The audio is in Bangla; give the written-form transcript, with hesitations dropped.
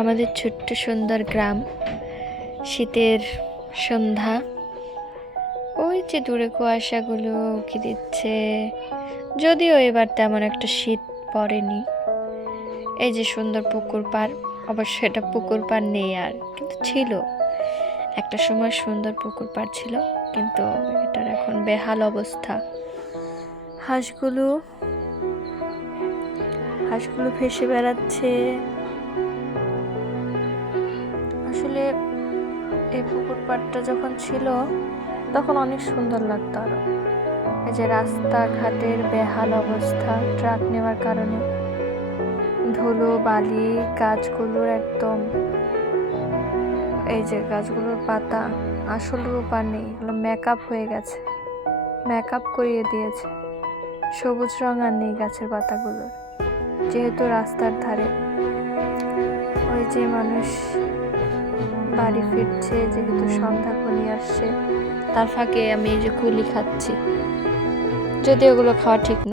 আমাদের ছোট্ট সুন্দর গ্রাম, শীতের সন্ধ্যা, ওই যে দূরে কুয়াশাগুলো উকি দিচ্ছে। যদিও এবার তেমন একটা শীত পড়েনি। এই যে সুন্দর পুকুর পাড়, অবশ্য এটা পুকুর পাড় নেই আর, কিন্তু ছিল একটা সময় সুন্দর পুকুর পাড় ছিল, কিন্তু এটার এখন বেহাল অবস্থা। হাঁসগুলো ভেসে বেড়াচ্ছে। আসলে এই পুকুর পাড়টা যখন ছিল তখন অনেক সুন্দর লাগতো। আরো এই যে রাস্তাঘাটের বেহাল অবস্থা, ট্রাক নেওয়ার কারণে ধুলো বালি, গাছগুলোর একদম, এই যে গাছগুলোর পাতা আসল রূপ আর নেই, এগুলো মেকআপ হয়ে গেছে, মেকআপ করিয়ে দিয়েছে। সবুজ রং আর নেই গাছের পাতাগুলোর, যেহেতু রাস্তার ধারে। ওই যে মানুষ বাড়ি ফিরছে, যেহেতু সন্ধ্যা ঘনিয়ে আসছে, তার ফাঁকে আমি এই যে কুলি খাচ্ছি, যদি ওগুলো খাওয়া ঠিক না।